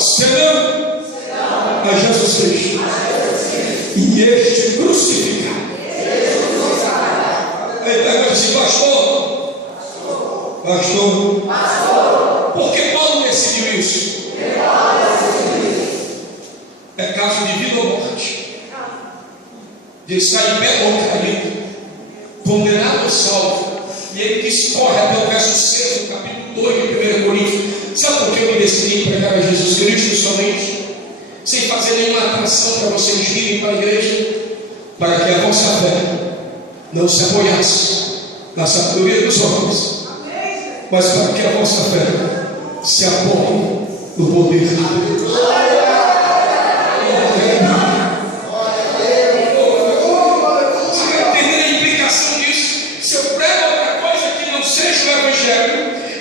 senão a Jesus Cristo e este crucificado. Aí pega assim, pastor, por que Paulo decidiu isso? É caso de vida ou morte, de estar em pé ou caído, condenado ou salvo. E ele discorre até o verso 6 do capítulo 2 de 1 Coríntios. Sabe por que eu me decidi pregar a Jesus Cristo somente, sem fazer nenhuma atração para vocês virem para a igreja? Para que a vossa fé não se apoiasse na sabedoria dos homens, mas para que a vossa fé se apoie no poder de Deus.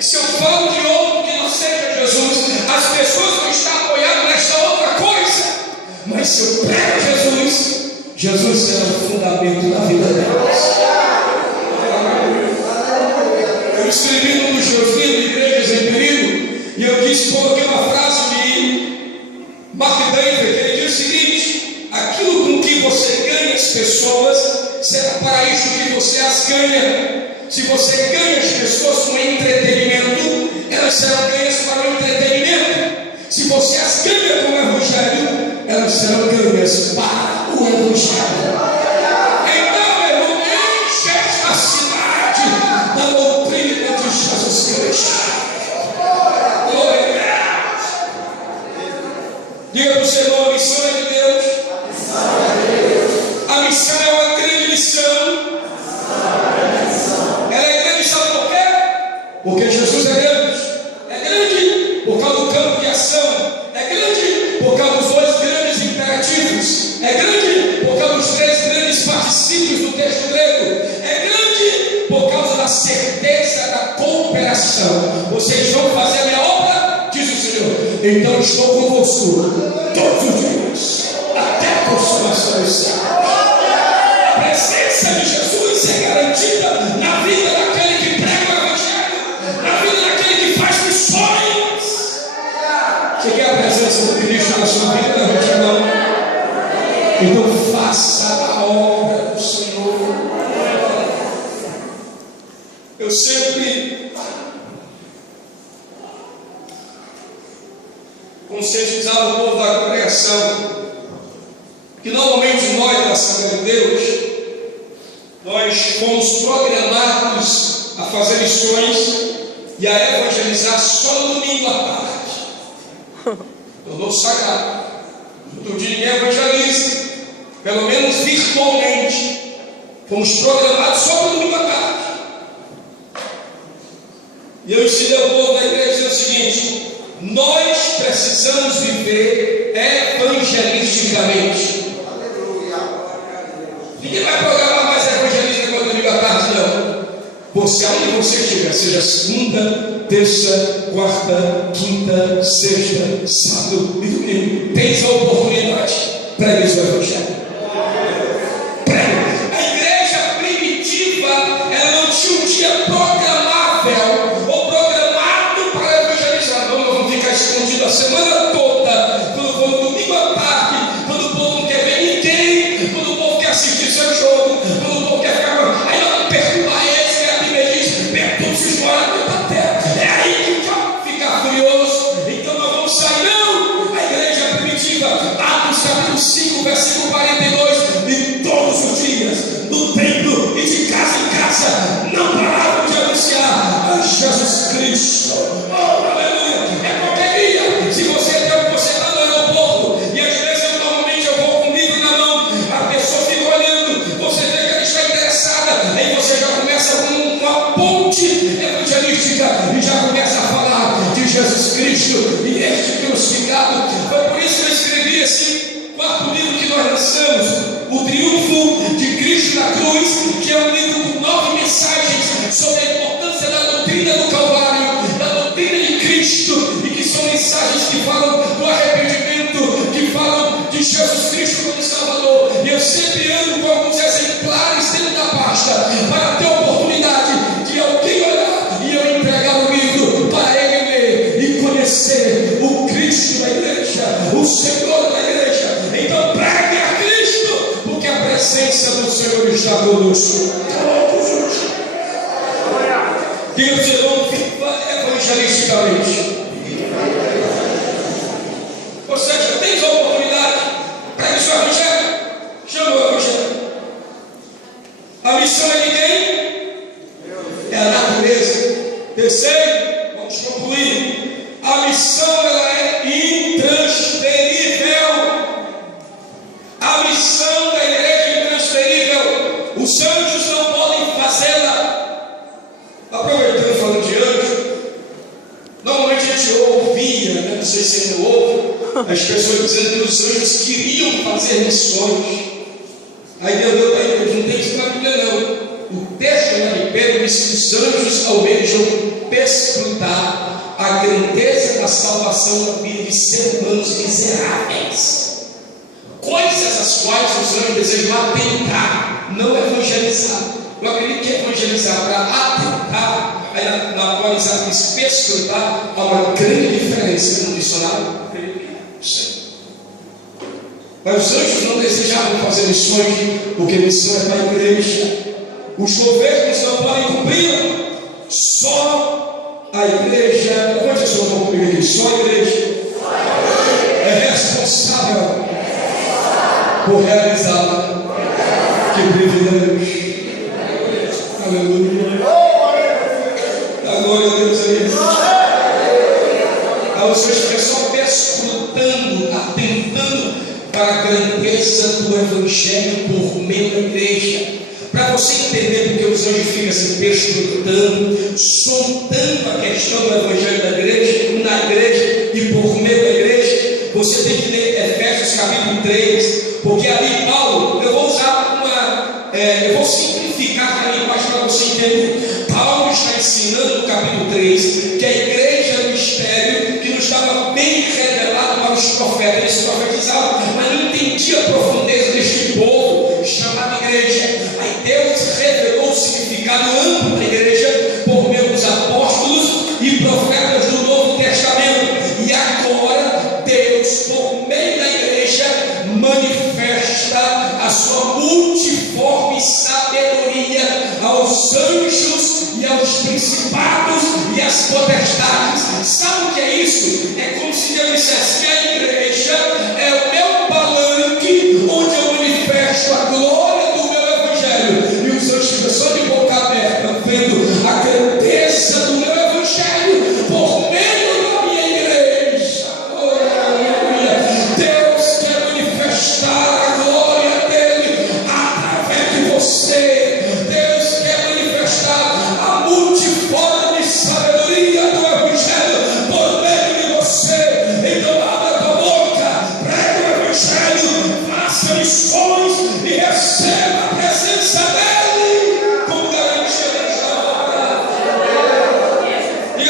Se eu falo de outro que não seja Jesus, as pessoas vão estar apoiadas nesta outra coisa. Mas se eu prego Jesus, Jesus será o fundamento da vida delas. Eu escrevi num dos meus livros, Igrejas em Perigo, e eu coloquei uma frase de Mark David, que ele diz o seguinte: aquilo com que você ganha as pessoas será para isso que você as ganha. Se você ganha as pessoas com entretenimento, elas serão ganhas para o entretenimento. Se você as ganha com o evangelho, elas serão ganhas para o evangelho. Então, irmão, enche esta cidade da doutrina de Jesus Cristo. Glória a Deus. Diga para o Senhor, a missão é de Deus. A missão é uma grande missão. Porque Jesus é grande. É grande por causa do campo de ação. É grande por causa dos dois grandes imperativos. É grande por causa dos três grandes particípios do texto grego. É grande por causa da certeza da cooperação. Vocês vão fazer a minha obra, diz o Senhor. Então estou convosco todos os dias, até a consumação dos séculos. A presença de Jesus é garantida na vida daquele que prega o evangelho, na vida daquele que faz missões. Você quer a presença do Cristo na sua vida, irmão? Então faça a obra do Senhor. Eu sempre conscientizava o povo da congregação que normalmente nós da Assembleia de Deus, nós fomos programados a fazer missões e a evangelizar só no domingo à tarde. Tornou sagrado. Todo dia ninguém evangeliza, pelo menos virtualmente. Fomos programados só para domingo à tarde. E eu ensinei ao povo da igreja o seguinte: nós precisamos viver evangelisticamente. Ninguém vai programar mais evangelista quando domingo à tarde, não. Você, aonde você estiver, seja segunda, terça, quarta, quinta, sexta, sábado e domingo, tens a oportunidade. Pregue o evangelho. Pregue. A igreja primitiva, ela não tinha um dia programável ou programado para evangelizar. Não, nós vamos ficar escondidos a semana toda. Quando for no domingo à tarde, quando o povo não quer ver ninguém, quando o povo quer assistir seu jogo, quando o povo quer ficar. Aí nós perturbar eles, que a Bíblia diz: perturbe-se os moradores da terra. É aí que o diabo fica furioso. Então nós vamos sair, não. A igreja primitiva, Atos capítulo 5, versículo 42, e todos os dias, no templo e de casa em casa, não paravam de anunciar a Jesus Cristo. Oh, aleluia! É qualquer dia. Se você está no aeroporto e às vezes normalmente eu vou com um livro na mão, a pessoa fica olhando, você vê que ela está interessada, aí você já começa com uma ponte evangelística e já começa a falar de Jesus Cristo e este crucificado. Foi por isso que eu escrevi esse quarto livro que nós lançamos, O Triunfo de Cristo na Cruz, que é um livro com 9 mensagens sobre a importância da doutrina do Calvário, da doutrina de Cristo, e que são mensagens que falam do arrependimento, que falam de Jesus Cristo como Salvador. E eu sempre ando com alguns exemplares dentro da pasta para ter a oportunidade de alguém olhar e eu entregar o livro para ele ler e conhecer o Cristo da igreja, o Senhor da igreja. Então pregue a Cristo, porque a presença do Senhor está conosco todos os dias. Deus irmão, viva evangelisticamente. Ou seja, tens a oportunidade, pregue o seu evangelho, chama o evangelho. A missão é de quem? É a natureza. Terceiro, vamos concluir. A missão ela é intransferível. A missão da igreja é intransferível. Os anjos não podem fazê-la. Aproveitando falando de anjo, normalmente a gente ouvia, né? Não sei se ainda ouve, as pessoas dizendo que os anjos queriam fazer missões. Aí Deus deu para eles, não tem isso na Bíblia não. O texto lá de Pedro diz que os anjos almejam perscrutar a grandeza da salvação da vida de seres humanos miseráveis, coisas as quais os anjos desejam atentar, não evangelizar. Eu acredito que evangelizar para atentar, aí na atualizada diz perscrutar, há uma grande diferença no dicionário. Eu acredito que é isso. Mas os anjos não desejavam fazer missões, porque missão é para a igreja. Os governos não podem cumprir, só a igreja. Quantas pessoas vão comigo aqui? Só a igreja é responsável por realizá-la. Que privilégio! Aleluia! A glória a Deus aí. A vocês que só perscrutando, atentando para a grandeza do Evangelho por meio da igreja. Para você entender porque os anjos ficam assim perscrutando, sondando a questão do Evangelho da igreja, na igreja e por meio da igreja, você tem que ler Efésios capítulo 3, porque ali Paulo, eu vou usar eu vou simplificar a linguagem para você entender. Paulo está ensinando no capítulo 3 que a igreja é um mistério que não estava bem revelado para os profetas. Eles profetizavam, mas não entendiam a profundeza deste povo chamado igreja. Aí Deus revelou o significado amplo da igreja por meio dos apóstolos e profetas do Novo Testamento. E agora Deus, por meio da igreja, manifesta a sua multiforme sabedoria aos anjos e aos principados e às potestades. Sabe o que é isso? É como se Deus dissesse que a igreja é o meu palanque onde eu manifesto a glória do meu evangelho, e os anjos ficam só de boca aberta vendo a grandeza do meu evangelho.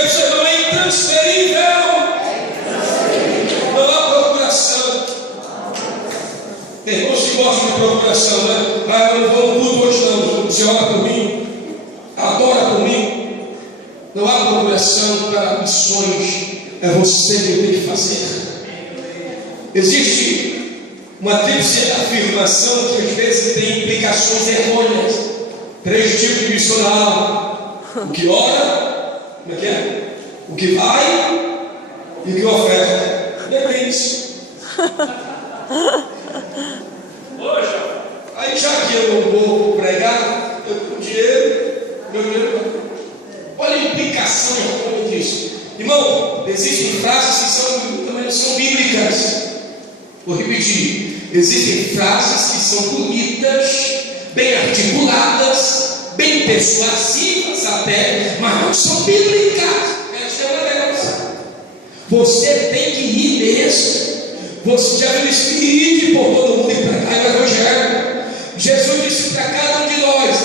Diga para o seu irmão, é intransferível. Não há procuração. Tem irmãos que gostam de procuração, né? Ah, eu não vou no culto hoje não. Você ora por mim, adora por mim. Não há procuração para missões. É você que tem que fazer. Existe uma tríplice afirmação que às vezes tem implicações errôneas. 3 tipos de missionário: o que ora, como é que é? O que vai e o que oferta. Depende. Aí já que eu não vou pregar, eu com dinheiro, meu dinheiro. Olha a implicação errônea disso. Irmão, existem frases que também não são bíblicas. Vou repetir. Existem frases que são bonitas, bem articuladas, bem persuasivas até, mas não são bíblicas. Quero te lembrar delas. Você tem que ir mesmo. Você já viu isso? Ir por todo mundo e pregar o evangelho. Jesus disse para cada um de nós: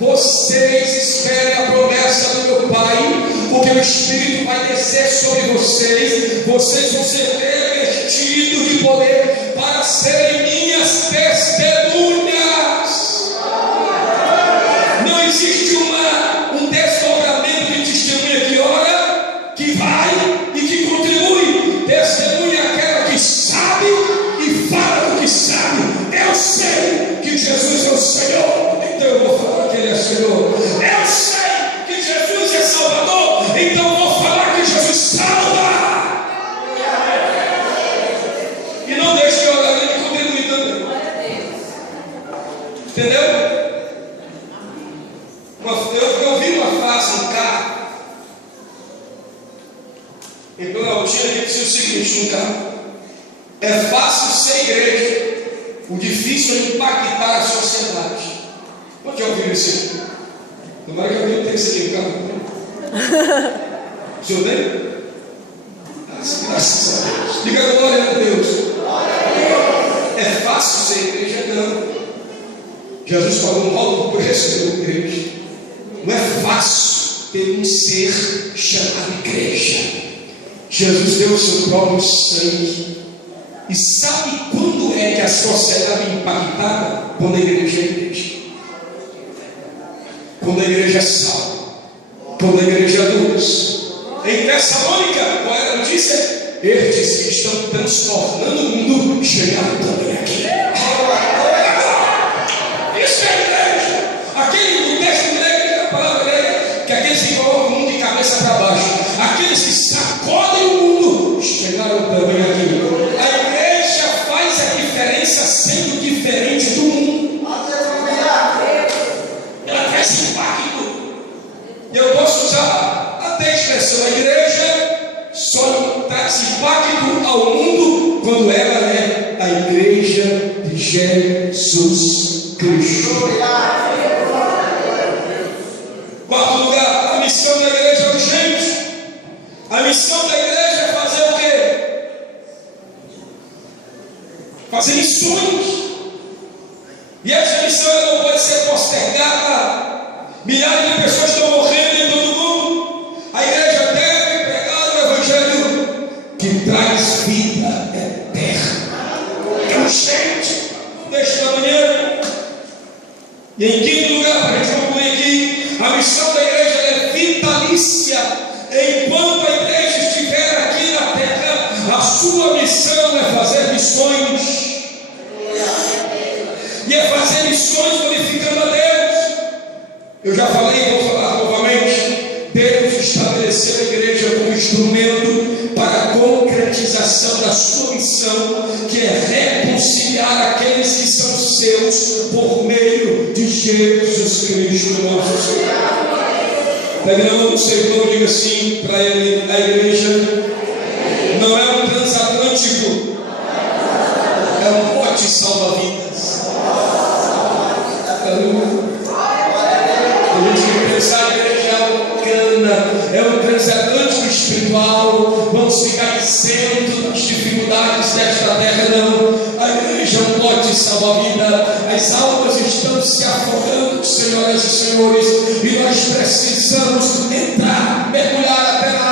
vocês esperem a promessa do meu Pai, porque o Espírito vai descer sobre vocês. Vocês vão ser revestidos de poder para serem minhas testemunhas. Não existe um desdobramento de testemunha que ora, que vai e que contribui. Testemunha é aquela que sabe e fala do que sabe. Eu sei que Jesus é o Senhor, então eu vou falar que Ele é Senhor. Eu sei que Jesus é Salvador, então eu vou falar que Jesus salva. E não deixe de orar e contribuir também. Entendeu? Eu vi uma frase no carro. Em Planaltina ele disse o seguinte no carro: é fácil ser igreja, o difícil é impactar a sociedade. Onde já ouviu isso? Tomara que alguém tenha esse aqui no carro. O senhor tem? Graças a Deus. Diga glória a Deus. É fácil ser igreja? Não. Jesus falou um alto preço pela igreja. Não é fácil ter um ser chamado igreja. Jesus deu o seu próprio sangue. E sabe quando é que a sociedade é impactada? Quando a igreja é igreja. Quando a igreja é salva. Quando a igreja é luz. Em Tessalônica, qual era a notícia? Estes que estão transformando o mundo chegaram também aqui. Isso é igreja. Aquele do texto grego, a palavra grega, que aqueles que colocam o mundo de cabeça para baixo, aqueles que sacodem o mundo, chegaram também aqui. A igreja faz a diferença sendo diferente do mundo. Ela traz impacto. E eu posso usar até a expressão: a igreja só traz impacto ao mundo quando ela é a igreja de Jesus Cristo. Quarto lugar, a missão da igreja é urgente. A missão da igreja é fazer o quê? Fazer missões. E essa missão ela não pode ser postergada. Milhares de pessoas estão morrendo em todo o mundo. A igreja deve pregar o evangelho que traz vida eterna. É urgente. Deixa da manhã. E em quinto lugar, para a gente concluir aqui, a missão da igreja é vitalícia. Enquanto a igreja estiver aqui na terra, a sua missão é fazer missões. E é fazer missões glorificando a Deus. Eu já falei e vou falar novamente. Deus estabeleceu a igreja como instrumento para a concretização da sua missão, que é reconciliar aqueles que são seus por meio de Jesus Cristo, nosso Senhor. Pegue na mão do seu irmão e diga assim para ele: a igreja não é um transatlântico, é um bote salva-vidas. A gente tem que pensar: a igreja é um transatlântico espiritual. Vamos ficar isento das dificuldades desta terra, não. A igreja é um bote salva-vida. As almas estão se afogando, senhoras e senhores, e nós precisamos entrar, mergulhar até lá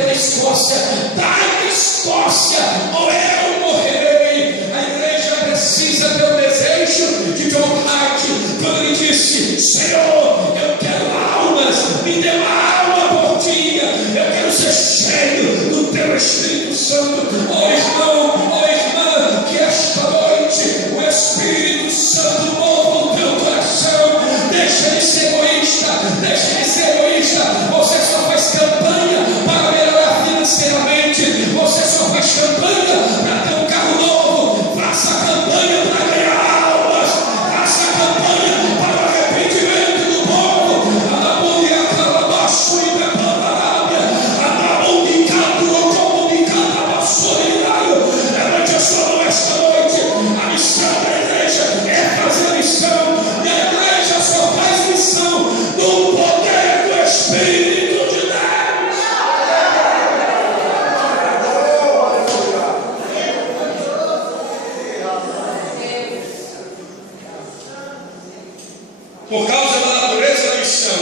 pela Escócia, dai-me Escócia, ou eu morrerei. A igreja precisa ter o desejo de John Hart, quando ele disse: Senhor, eu quero almas, me dê uma alma por dia, eu quero ser cheio do teu Espírito Santo. Ó irmão, ó irmã, que esta noite o Espírito Santo mova o teu coração. Deixa de ser egoísta, deixa de ser egoísta. Você só faz campanha para melhorar financeiramente, você só faz campanha para ter um carro novo. Faça campanha para ganhar almas, faça campanha para o arrependimento do povo. Anabulia, calabaço e beparábia, anabulicado, comunicado, absurdo. Levante a sua mão esta noite. A missão da igreja é fazer a missão, e a igreja só faz missão no poder do Espírito de Deus. Por causa da natureza da missão,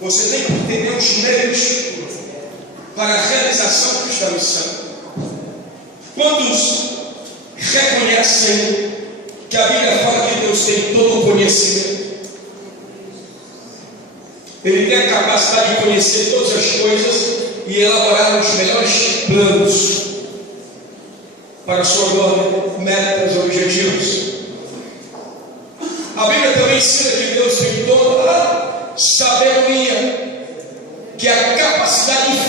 você tem que entender os meios para a realização desta missão. Quantos reconhecem que a Bíblia fala que Deus tem todo o conhecimento? Ele tem a capacidade de conhecer todas as coisas e elaborar os melhores planos para a sua glória, metas, objetivos. A Bíblia também ensina que Deus tem toda a sabedoria, que é a capacidade